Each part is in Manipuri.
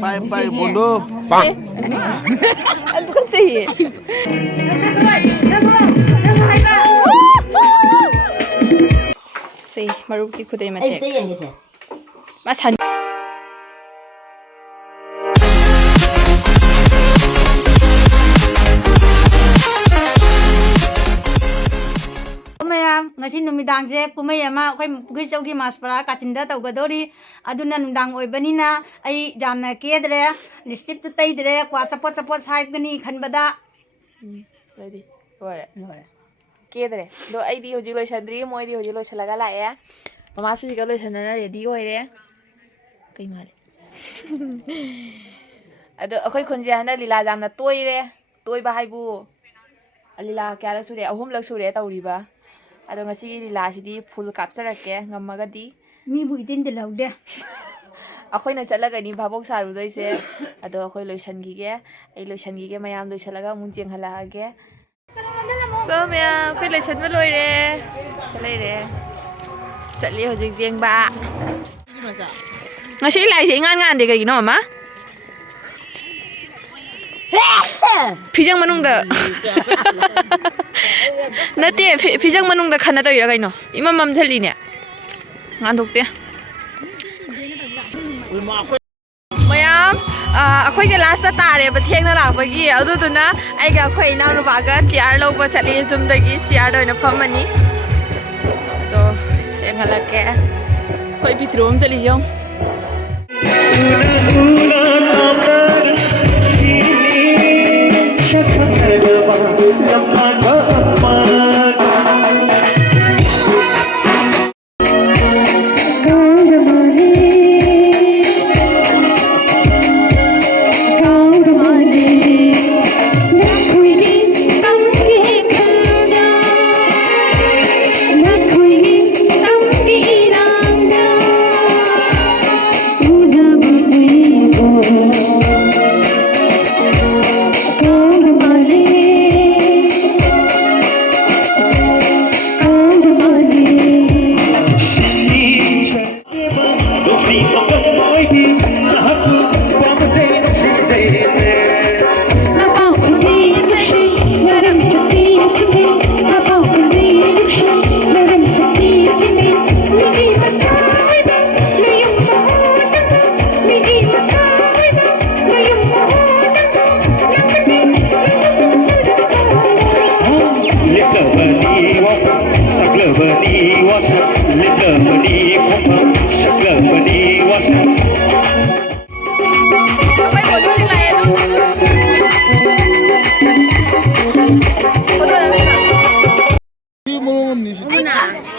ไปบุญดูปังอันต้องจีสิมารูกี่คนเดียมาเด็กมาฉันngasi numidang je kumai ama khoi chauki maspara kachinda tawgadori aduna nundang oibanina ai jamna kedre lipstick tu taidre kwa chapot sai gani khanbada ready ore kedre do ai di hoji loisandri moi di hoji loisalaga lae mama su ga loisandana ready oire kai male ado akhoi khunje hana lila jamna toire toiba haibu lila kyara sure ahum lak sure tawriba ado ngasi lila sidi full capture ngamagadi mi bu itin de laude akhoi na chalaga ni bhabok saru doise ado akhoi loisangi ge ai loisangi ge mayam loisalaga mun jeng hala ge so mya akhoi loisan ma loire chalaire chali hojik jeng ba ngasi lai se ngan de kai no mama 피장 만웅다 나때 피장 만웅다 칸나다 이라 가이노 이만 맘 살리냐 안 독대 뭐야 ꯑꯩꯈꯣꯏꯁꯦ ꯂꯥꯁꯇ ꯇꯥꯔꯦꯕ ꯊꯦꯡꯅ ꯂꯥꯛꯄꯒꯤ ꯑꯗꯨꯗꯨꯅ ꯑꯩꯒ ꯑꯩꯈꯣꯏ ꯏꯅꯥꯎꯅꯨꯄꯥꯒ ꯆꯤꯌꯥꯔ ꯂꯧꯕ ꯆꯠꯂꯤ ꯌꯨꯝꯗꯒꯤ ꯆꯤꯌꯥꯔꯗ ꯑꯣꯏꯅ ꯐꯝꯃꯅꯤ ꯑꯗꯣ ꯌꯦꯡꯍꯜꯂꯛꯀꯦ ꯑꯩꯈꯣꯏ ꯄꯤꯇ꯭ꯔꯨ ꯑꯃ ꯆꯠꯂꯤ ꯌꯦꯡꯉꯨ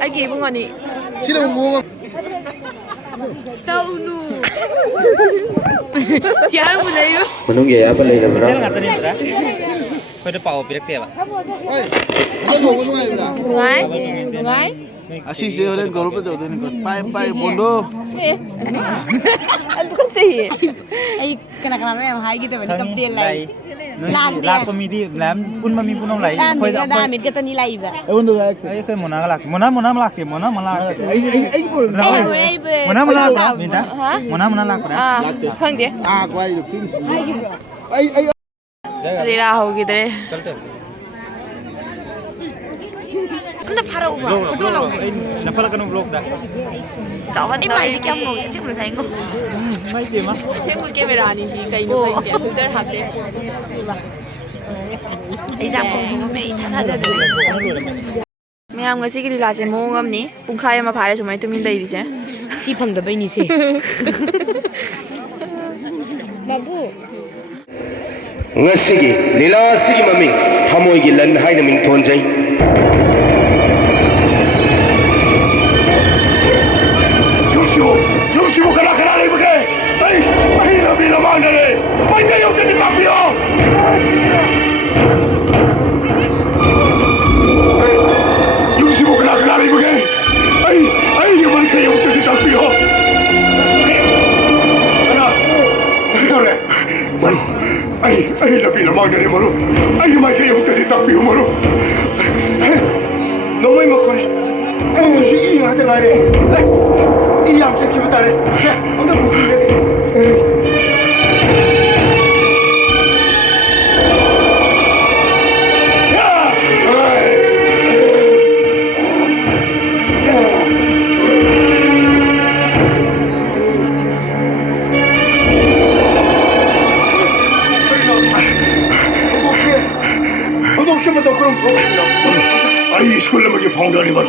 Lagi bunga ni. Sino bunga? Tahu nu. Siapa punya itu? Menunggu ya apa lagi namanya? Saya nggak tahu ni berapa. Kau ada pau pirak dia pak? Ano bunga ibra? Bungai, bungai. Asis dia orang korup tu tu ni kot. Pai bundo. Antuk sih. ai kana yang hai gitu bani kapdel lai Lak komedi, lam pun mami pun orang lain. koi da mit kata ni lai ba Bundo ya. Ayo kau mana lak, mana lak, mana lak. Ay pun. Mana lak, minta. Mana lak. Khang dia. Aku ay lu film. Ay. Lila hogi deh. anda para uba Blog. Nampak kan blog dah. Jawab ni mai sikam no sik belum saya ngo Mai dia mah. Senggu kamera ni sih kayak ini kayak filter hati. ai jam ko thu me tha ja de Maya ngasi kiri lase mongam ni pungkai ama phare sumai tumin dai dise. si phang da bai ni se Babu. Ngasigi lila sigi maming thamoigi lan haina ming thonjai. Yung kana lagi begitu. Ay lebih lama ni. Mai kayo kini kapio. Yung sibo kana lagi begitu. Ay yung mai kayo kini kapio. Kana. Ay lebih lama ni maru. Ay mai kayo kini kapio maru. No mai makon. Si iya ada lagi. Iya, saya kibat ada. Anda bukan. 아이 설레먹이 파운드니 바로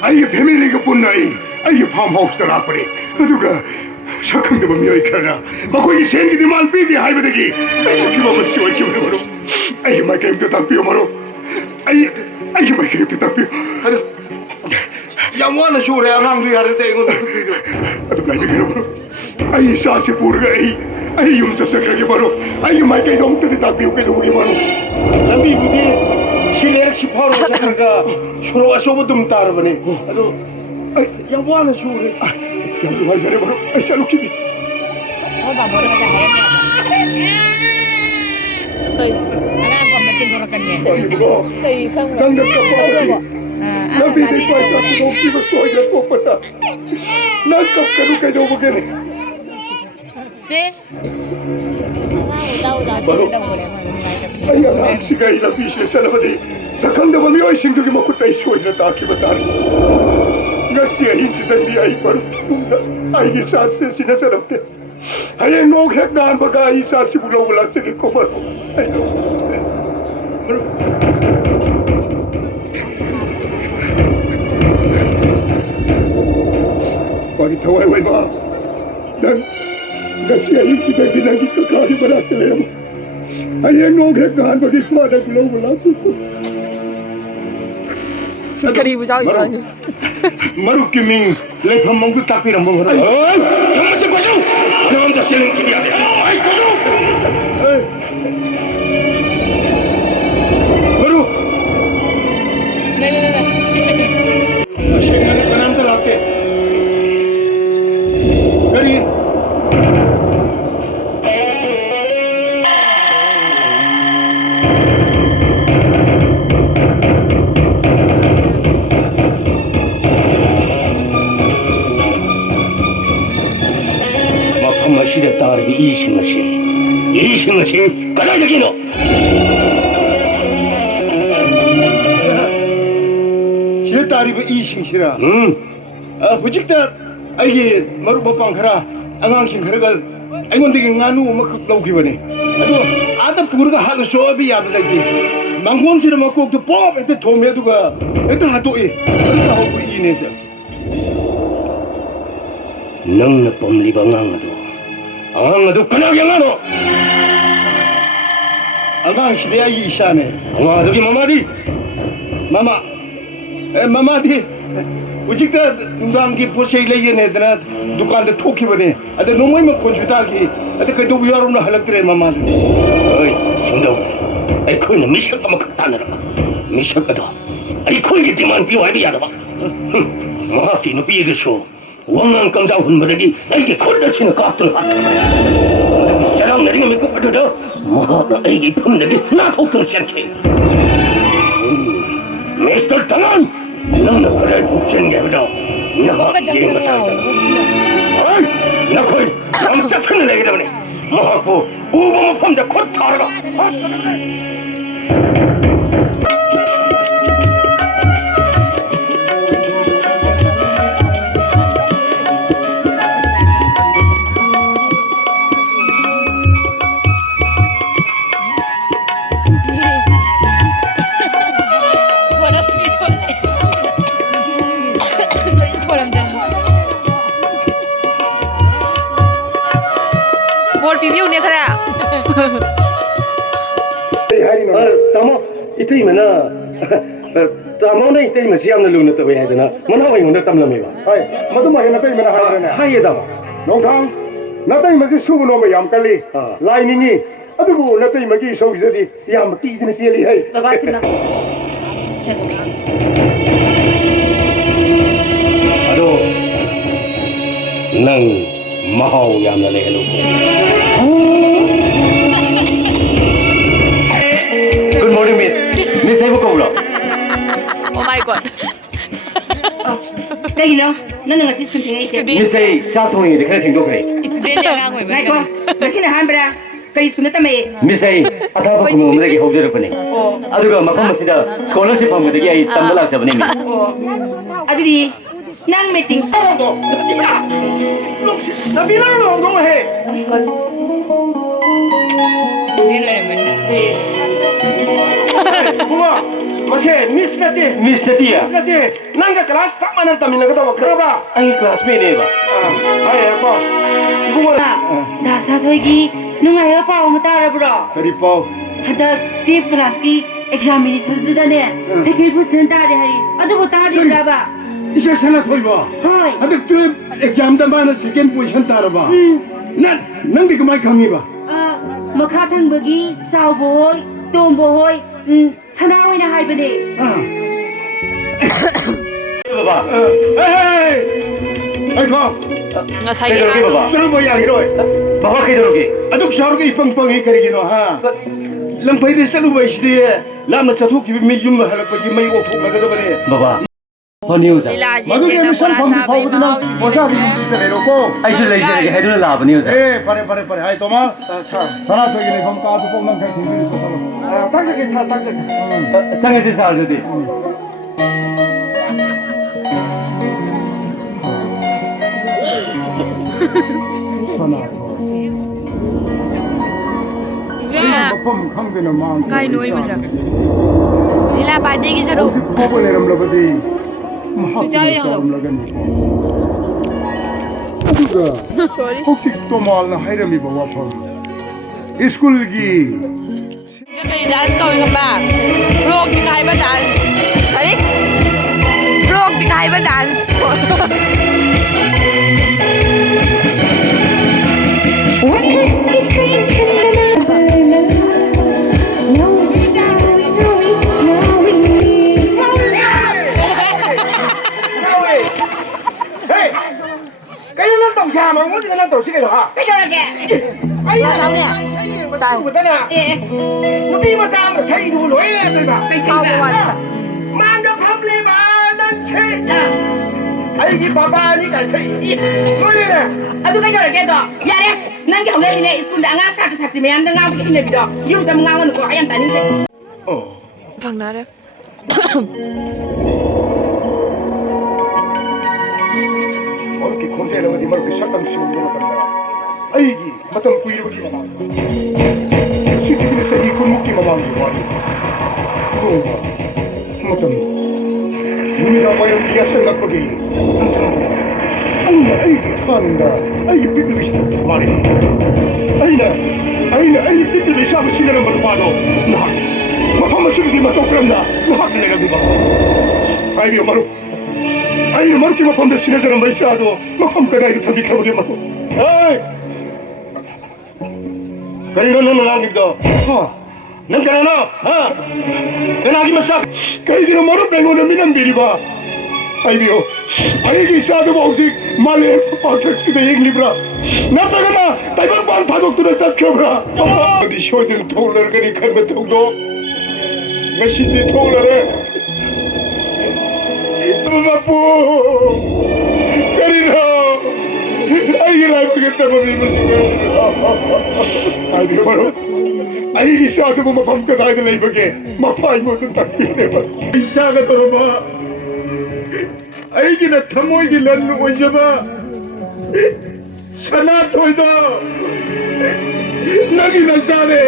아이 패밀리가 본나이 아이 팜하우스다 라퍼니 누가 석흥도 보면 여기 가라 막거기 생기디 말비디 하이버데기 아이 피마마 시원지 바로 아이 마이크도 딱비오 바로 아이 마이크도 딱비오 양호하는 쇼래 안한게 하는데 이거 아도 나이게 바로 아이 사시 보르가 아이 용사석하게 바로 아이 마이크도 엄청 딱비오 게도 보기 바로 남이 부디 실내를 시파로 자기가 쇼로가 쇼부터 따라보니 아주 양호하는 쇼래 양호한 사람 바로 아이 샬로키디 Ba 머리가 잘 하렵니다. Anak ko matin ko kanyan. 이거 강력한 빠르지 나비 대과 잡고 높이고 쏘이를 뽑았다 난 깜깜이 가지고 보게네 네. 아야 낚시가 이라 비시에 살아버리 sakanda ba miyo ising dugi makuta isuwa na taki batar nga siya hinsitan di ay par ay isa siya sinasarap de ay ngog hek naan baga isa si bulaw wala sige ko maro ay no Pagi tawai ba dan nga siya hinsitan di lagi kakari baratele mo ay ngog hek naan baga isa na bulaw wala sige Kari bu jauh ini. Maru kiming lepas mangku tapi rambut orang. Yang masih kosong. Jangan dah seling kini ada. Ay kosong. Maru. Nih. Asyik nak kanan terlake. Kari. 시대 따르기 이승마시 가라르기노 시대 따르기 이승시라 부직다 아이게 마루 법방카라 안강신 카라가 아이곤데게 나누 막 lau기버니 아도 아다 부르가 하도 쇼비 야블라기 망홈시라 막곡도 뽀 에테 도메두가 에테 하도이 에테 하고 이네자 nang napamlibangang ito. Ang ado kanagyan ano? 안강 시대야 이샤네 Ang ado mamadi. 마마디 우직다 누강기 포세일레게 내드나 두칸데 토키버니 아데 노모이마 콘주타기 아데 그도 위아로나 할락드레 마마주 어이, 손도. 아이 코이는 미션가 막 따느라. 미션가도. 아이 코이게 뒤만 비와비야다 봐. 마하키는 비에게쇼. 왕난 깜짝 혼바르기 아이게 콜다치는 깍들 하트. 내가 사람 내리가 믿고 빠져도 마하나 아이게 품내기 나 독들 않게. 미스터 당한 너는 그래 붙인 게 아니라 Kok kejang lawan sih. 어이, 나 거의 깜짝 터는 내기 때문에 마하고 우범 펌자 곧 타라가. Bol review ni kara. Tamo itu mana? Tamo na itu masih am na luna tu bayar na. Mana awak yang tam lama ba? Ay, maduma na tayo manahara na. Hai dah. Nongkang, na tayo magsubo no mayam kali. Lain ini, aduh na tayo mag-isong jadi yam tiisin siya lihay. Lepasin lah. Aduh, nang mahal yam na lehelo. Good morning, Miss. Miss saya buka ulang. Oh my god. Đây nó là xí xuân thế ấy. Miss saya satu ini dekat tinggal kau. Student yang ngoi. Này con, nó xin là hai bữa cây xuân nó mày. Miss saya ada apa kamu lagi hujur apa ni? Aduh, macam masih dah scholarship kamu lagi ay tambah lagi apa ni? À đi, năng meeting. Tapi na no no he Student yang mana? Bunga Masih miss nanti. Miss Natia. Miss nanti. Nangga kelas sama nanti mina kata waktu apa? Ai classmate ne ba. Ayah apa? Ibu mana? Dasa thoigi nungai pa o mata bro. Kari pau. Hada tip class ki examination da ne second position ta de hari adu ko ta di ba. Isa sana thoi ba. Hoi. Adik tu exam da mana second position tar ba. Nang di kamai kami ba. Makha thang bagi sao boy tom boy sana oi na hai bane. Baba. Ai kau. Ngasai Selalu bayang hiroi. Baba kaidoge. Aduk syarga ipang pangi kari gino ha. Lampai de selalu bayis dia. Lama catuk ki mijum halak pagi mai othok laga da bane. Baba. Ho news. Lilaji Madu ye misal pam pau dina. Mosa bi jite le roko. Ai su lai jare haiduna la ba news. Pare. Hai toma. Sana thoi ni pham ka tu pong nang khai thing ko talo. Tak sakit sah, tak sakit. Sangai se sal de. Sana thoi. Pham kham ke na mang. Kai noi ba ja. Lila birthday ki jaru. Ko le ram labadi. Ram lagani. Sorry. 혹시 또 말나 하이름이 뭐 와퍼. 스쿨기. Cái dance coi không bà? Rock thì cái bắt dance. Đấy. Rock thì cái bắt dance. Hey, cái nó tổng trà mà muốn gì nó tổ chức cái đó hả? Cái đó là kìa. Ai đó nè. Sao của tên à? Nó đi mà sao mà thấy đủ lỗi rồi mà. Cái gì mà? Mang được hâm lì mà nó chết à. Ai cái bà đi cả xây. Nói đi nè. Aduh cái đó là kìa đó. Dạ đấy. Nang cái hôm nay này school đã ngã sạc thì mày ăn đang ngao cái này đó. Yêu tâm ngao nó có ai ăn tani thế. Vâng đó đấy. 어렵게 검사해라 어디 말고 샷감 씌우고 그러던가. 아이기 마땅 구이를 기만. 시티에서 이 군묵기만 하는 거 아니. 그런가. 마땅. 우리가 바이런 이야 생각하기. 아이나 아이기 타는다. 아이기 삐삐기 말이. 아이나 삐삐기 샤브 시내는 걸 봐도 나. 마파마 시기디 마땅 그런다. 나 내가 비봐. 아이기 마루. 아이를 머리끼 먹으면 시내자는 말 있어도 먹으면 그다이를 더 비켜보게 먹고 에이 그리고 너는 아기도 넌 그래 너 넌 아기만 싹 그리고 머리 빼고는 미는 비리봐 아이비요 아이기 싸도 먹지 말래 박격수가 얘기리브라 나타가나 다이번 반 파독들을 잡혀브라 어디 쇼이들 통을 거니 칼면 통도 메신디 통을 Bapu, Karina, I like to get them on I do, I shot them from the night labor again. My pine wasn't that never. I saw it over. I get a thamoigi land with Java. Sana Toida Nagina Sane.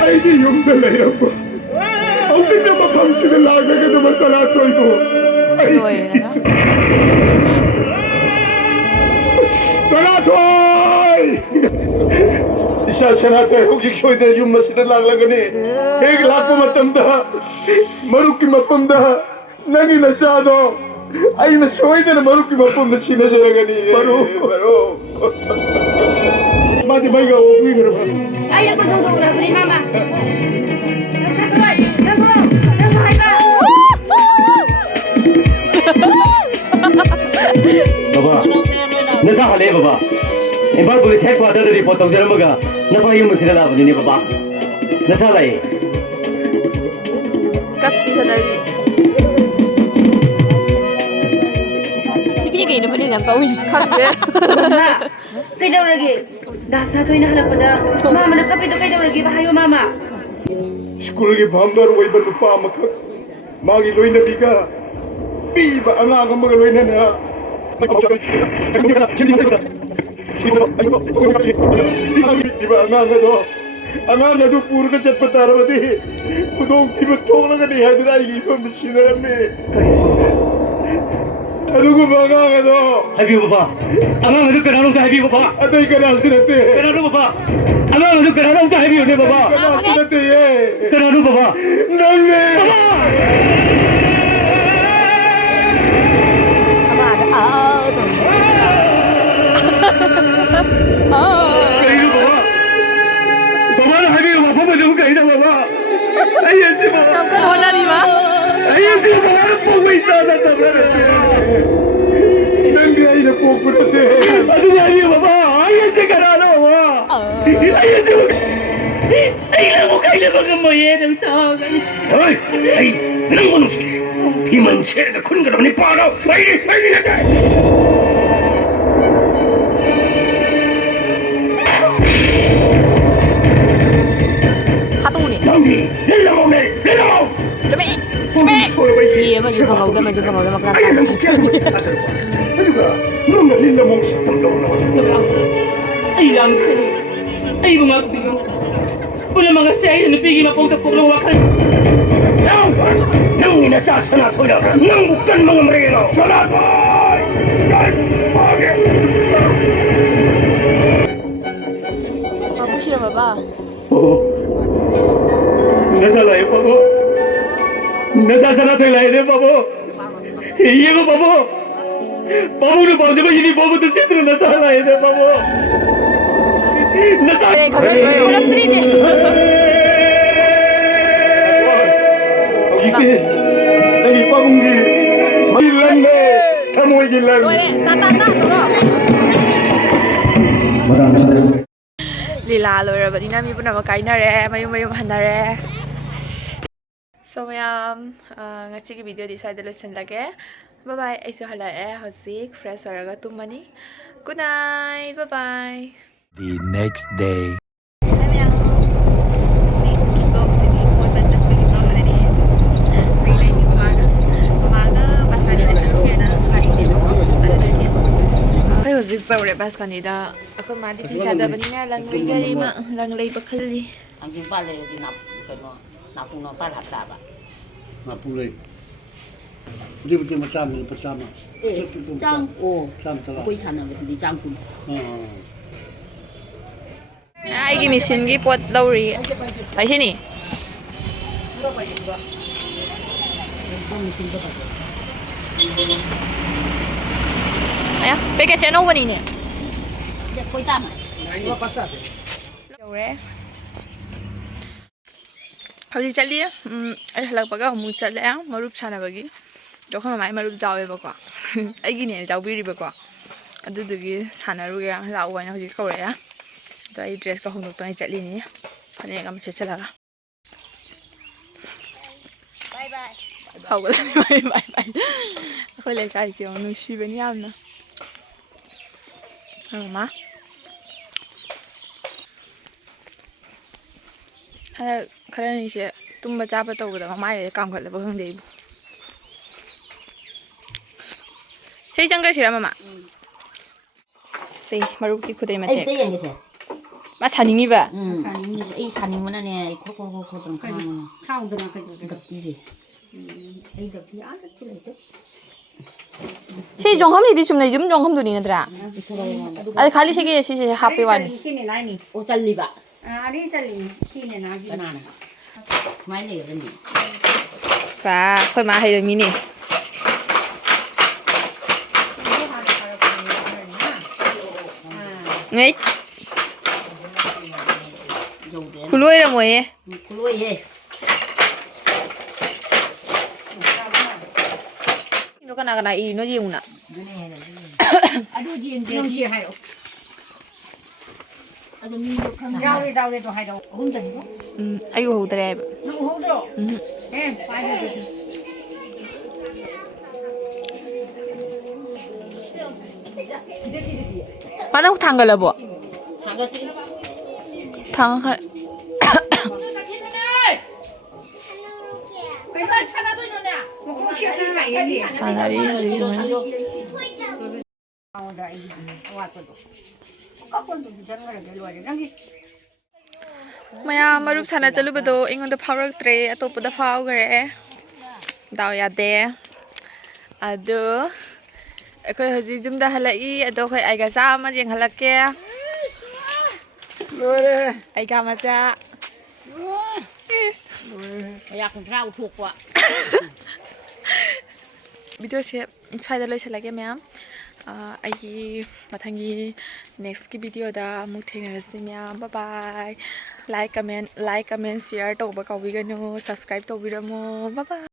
I did young the layer. Ông nó mà không xin lại với cái mà sao lại thôi cô. Sao lại thôi. Sao lại thôi. Ông chỉ chơi để dùng mà xin lại cái này. एक लाख को मतम दा. मरुक की मतम दा. नहीं ना चाहो. आई ना chơi để मरुक की मतम ना सीना जरा cái này. Maru. Mati baik kau umi kau. Ai aku tunggu udah beri mama. Baba. Nasa hale baba. Impal police headquarter de report tong jaramaga. Napa yung musila la bani baba. Nasa lai. Kapi sana di. Tapi kayak ini pun yang tahu sih kan ya. Cái đâu lagi? Dasa thôi na halap pada. Mama nakapi to kay daw lagi bahayo mama. 스쿨기 밤나루 와이바 루파 아마카 마기 로이나 비가 비바 앙아가 먹어 로이나나 비바 앙아가도 ꯑꯉꯥꯡ ꯑꯗꯨ ꯄꯨꯔꯒ ꯆꯠꯄ ꯇꯥꯔꯕꯗꯤ ꯈꯨꯗꯣꯡꯊꯤꯕ ꯊꯣꯛꯂꯒꯅꯤ ꯍꯥꯏꯗꯨꯅ ꯑꯩꯒꯤ ꯏꯐꯝꯗ ꯁꯤꯟꯅꯔꯝꯃꯤ ꯑꯗꯨꯒꯨꯝꯕ ꯑꯉꯥꯡ ꯑꯗꯣ 하비오 바바 아마 어디 그나노 다 하비오 바바 ꯑꯇꯩ ꯀꯅꯥꯁꯨ ꯅꯠꯇꯦ 그나노 바바 아마 어디 그나노 다 하비오 네 바바 ꯀꯅꯥꯁꯨ ꯅꯠꯇꯦꯌꯦ 그나노 바바 ꯅꯪꯅꯦ 그이노 바바 바바는 하비오 바바 뭐 좀 가이나 바바 아이씨 바바 잠깐 원하니마. 아이씨 바바는 보고 있어서 바바는 ꯅꯪꯗꯤ ꯑꯩꯅ ꯄꯣꯛꯄ ꯅꯠꯇꯦ 아주 하비오 바바 아이씨 그나노 바바 아이씨 아이라 뭐 가이나 바가 뭐 얘는 또 어이 아이 너는 뭐 놈이 비만 체가 큰 거라니 봐라 빨리 나가 하동훈이. 남기 내려오네 좀해. Iya, maju pangauga makan. aduga nung nila mong tamblaw na ay lang ay mga wala mga say na pigi mapagtapok ng wakal nang inasasana to na nang buktan mga marino salat 바쁘시려 봐봐. nasalayo pa mo nasasana tayo layo na pa mo iya ko pa mo babu na babu di ba hindi babu to sentro nasalayo na pa mo nasalayo 사람들이네. 이게 이 빠공기 밀란네 thamoigi lan 너네 나타나 너로. लीला लोरबनिना मी पुनम काइनरे मयुम हनरे सो ma'am ngachigi video di side losen lage bye bye aisu halae hojik fresh oraga tumani good night bye bye The next day. hojik zaure bas kanida ako madi kin sajabani lang jari ma lang lay bakali Ang yung pala yung napuno pa lahat ba? Napulay. Hindi mo tayo masama. Eh, Jang, oh, Sama talaga. ako'y sana hindi Jang kun. ai gi machine gi pot lowri pai sini aya peke channel bani ne Ako'y tama. Yore. Hꯧji chali ai halakpaga mu chale marup sanabagi dokha mai marup jawe bako aigi ne jawbiri bako adudugi sanaruge lawa na houji kore ya to ai dress ka honok to ai chali ni phane ga ma chalaga bye bye hauga bye bye khoi le kai ji onu shi bani amna ma खरनी से तुम चाप तौद माए काम खल खंदे से चंग्रसीरा ममा से मरुप की खुदे मते मा सानिंगिबा Ay saning mo na niya, ko tong kang. Kang doon ka gapti. Ay gapti asa sila ito. से जोंगम हिदी चुमने जुम जोंगम दुनी नद्रा अरे खाली से के से हापे वानी Sini nani? O salli ba? Ari sali. Sini nagi. Kanana. May na yun. पा खोइ मा हाइ मिनी ngay खुलोय र मोये Kuloy eh. नो kana kana i no jinguna Ado diyan Yung diyan. siya hayo. Ado minyo kang. Dawi to hayo. Hundan mo? ayu hodre Nung hudro. Paano dito? पाना थांगलबो Hangati. थांग Kailan sana doon yun na? Kung siya na na yan eh. 사나리 Ako dahil. Awa ko doon. Kapag doon, bisan mo na dalawa rin. ꯃꯌꯥꯝ ꯃꯔꯨꯞ ꯁꯥꯟꯅ ꯆꯠꯂꯨꯕꯗꯣ ꯑꯩꯉꯣꯟꯗ ꯐꯥꯎꯔꯛꯇ꯭ꯔꯦ ꯑꯇꯣꯞꯄꯗ ꯐꯥꯎꯈ꯭ꯔꯦ ꯗꯥꯎ ꯌꯥꯗꯦ ꯑꯗꯣ ꯑꯩꯈꯣꯏ ꯍꯧꯖꯤꯛ ꯌꯨꯝꯗ ꯍꯜꯂꯛꯏ ꯑꯗꯣ ꯑꯩꯈꯣꯏ ꯑꯩꯒ ꯆꯥ ꯑꯃ ꯌꯦꯡꯍꯜꯂꯛꯀꯦ ꯑꯩꯒ ꯃꯆꯥ ꯀꯌꯥ ꯀꯨꯟꯊ꯭ꯔꯥ ꯎꯊꯣꯛꯄ ꯚꯤꯗꯤꯑꯣꯁꯦ ꯁ꯭ꯋꯥꯏꯗ ꯂꯣꯏꯁꯤꯜꯂꯒꯦ ꯃꯌꯥꯝ ꯑꯩꯒꯤ ꯃꯊꯪꯒꯤ ꯅꯦꯛꯁꯀꯤ ꯚꯤꯗꯤꯑꯣꯗ ꯑꯃꯨꯛ ꯊꯦꯡꯅꯔꯁꯤ ꯃꯌꯥꯝ ꯕꯥꯏ ꯂꯥꯏꯛ ꯀꯃꯦꯟ ꯁꯤꯌꯔ ꯇꯧꯕ ꯀꯥꯎꯕꯤꯒꯅꯨ ꯁꯕꯁꯀ꯭ꯔꯥꯏꯕ ꯇꯧꯕꯤꯔꯝꯃꯣ ꯕꯥꯏ